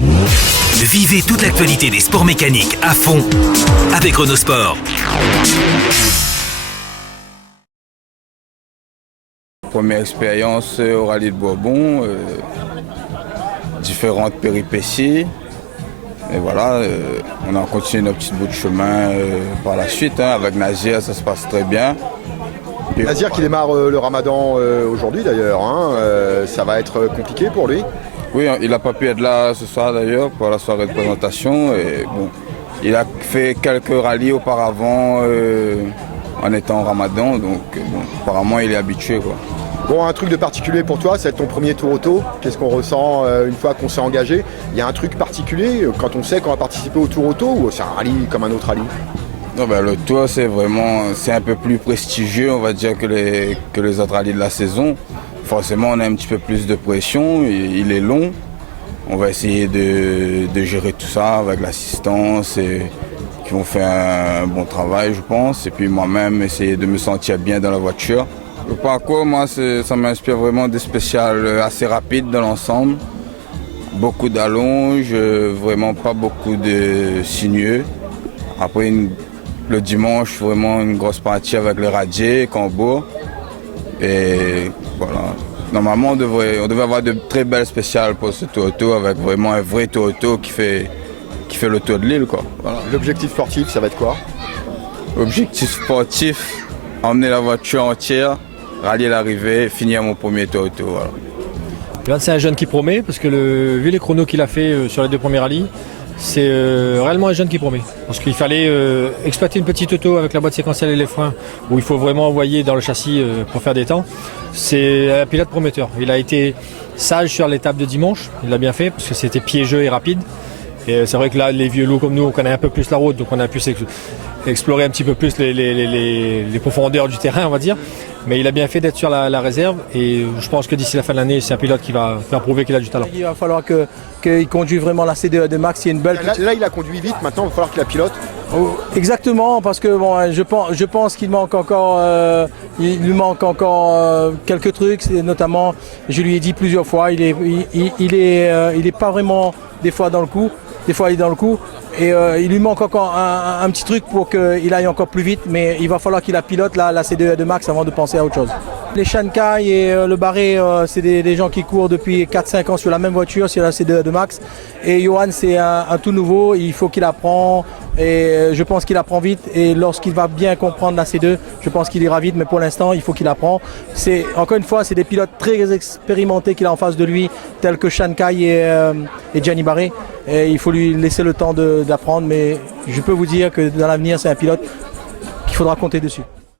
Vivez toute l'actualité des sports mécaniques à fond avec Renault Sport. Première expérience au rallye de Bourbon, différentes péripéties. Et voilà, on a continué notre petit bout de chemin par la suite. Avec Nazir, ça se passe très bien. Et Nazir qui démarre le ramadan aujourd'hui d'ailleurs. Ça va être compliqué pour lui. Oui, il n'a pas pu être là ce soir d'ailleurs pour la soirée de présentation. Et bon, il a fait quelques rallyes auparavant en étant en ramadan. Donc bon, apparemment il est habitué, quoi. Bon, un truc de particulier pour toi, c'est ton premier tour auto. Qu'est-ce qu'on ressent une fois qu'on s'est engagé? Il y a un truc particulier quand on sait qu'on va participer au tour auto ou c'est un rallye comme un autre rallye? Non, le tour c'est un peu plus prestigieux, on va dire, que les autres rallyes de la saison. Forcément on a un petit peu plus de pression, il est long. On va essayer de gérer tout ça avec l'assistance et qui vont faire un bon travail, je pense. Et puis moi-même essayer de me sentir bien dans la voiture. Le parcours, moi, ça m'inspire vraiment des spéciales assez rapides dans l'ensemble. Beaucoup d'allonges, vraiment pas beaucoup de sinueux. Après, le dimanche, vraiment une grosse partie avec les radiers, Cambourg. Et voilà. Normalement, on devrait avoir de très belles spéciales pour ce tour auto avec vraiment un vrai tour auto qui fait le tour de l'île, quoi. Voilà. L'objectif sportif, ça va être quoi? L'objectif sportif, emmener la voiture entière, rallier l'arrivée, finir mon premier tour auto. Voilà. C'est un jeune qui promet, parce que vu les chronos qu'il a fait sur les deux premiers rallyes, c'est réellement un jeune qui promet. Parce qu'il fallait exploiter une petite auto avec la boîte séquentielle et les freins, où il faut vraiment envoyer dans le châssis pour faire des temps. C'est un pilote prometteur. Il a été sage sur l'étape de dimanche, il l'a bien fait, parce que c'était piégeux et rapide. Et c'est vrai que là, les vieux loups comme nous, on connaît un peu plus la route, donc on a pu explorer un petit peu plus les profondeurs du terrain, on va dire. Mais il a bien fait d'être sur la réserve et je pense que d'ici la fin de l'année, c'est un pilote qui va faire prouver qu'il a du talent. Il va falloir qu'il conduise vraiment la C2 de Max. Il y a une belle... Là, il a conduit vite, maintenant il va falloir qu'il la pilote. Exactement, parce que bon, je pense qu'il manque encore, il lui manque encore quelques trucs, notamment, je lui ai dit plusieurs fois, il est pas vraiment des fois dans le coup. Des fois il est dans le coup et il lui manque encore un petit truc pour qu'il aille encore plus vite, mais il va falloir qu'il la pilote la C2 de Max avant de penser à autre chose. Les Shankai et le Barré, c'est des gens qui courent depuis 4-5 ans sur la même voiture, sur la C2 de Max. Et Johan, c'est un tout nouveau, il faut qu'il apprend et je pense qu'il apprend vite et lorsqu'il va bien comprendre la C2, je pense qu'il ira vite, mais pour l'instant, il faut qu'il apprend. Encore une fois, c'est des pilotes très expérimentés qu'il a en face de lui, tels que Shankai et Gianni Barré. Et il faut lui laisser le temps d'apprendre, mais je peux vous dire que dans l'avenir, c'est un pilote qu'il faudra compter dessus.